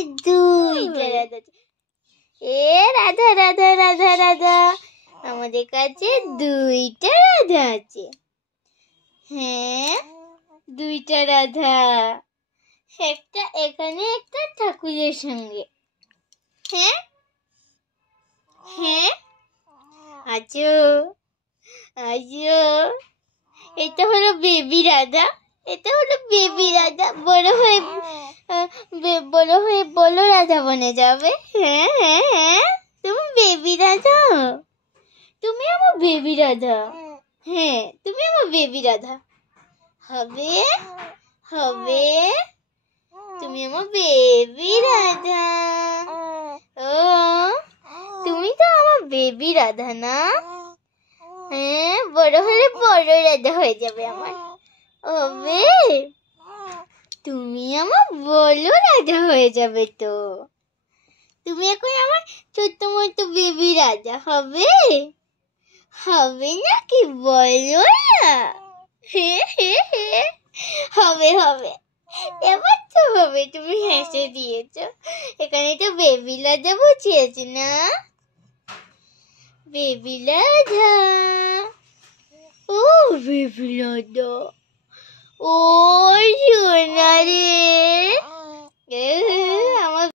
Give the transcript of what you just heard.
কাছে দুইটা রাধা আছে। এ রাধা রাধা রাধা রাধা, আমাদের কাছে দুইটা রাধা আছে। হ্যাঁ, দুইটা রাধা, একটা এখানে, একটা ঠাকুরের সঙ্গে। হ্যাঁ হ্যাঁ, আছো আছো। এটা হলো বেবি রাধা, এটা হলো বেবি রাধা। বড় হয়ে বলো রাধা বনে যাবে। হ্যাঁ হ্যাঁ হ্যাঁ, তুমি বেবি রাধা, তুমি আমার বেবি রাধা। হ্যাঁ, তুমি আমার বেবি রাধা হবে হবে, তুমি আমার বেবি রাধা। ও, তুমি তো আমার বেবি রাধা না? হ্যাঁ, বড় হলে বড় রাধা হয়ে যাবে আমার। হবে, তুমি আমার বলো রাধা হয়ে যাবে তো। তুমি এখন আমার ছোট্ট মতো বেবি রাধা হবে, হবে নাকি বলো না? হবে হবে, এবার তো হবে। তুমি হেসে দিয়েছো, এখানে তো বেবি রাধা বসিয়েছে না? বেবি রাধা, ও বেবি রাধা, ও সোনা রে।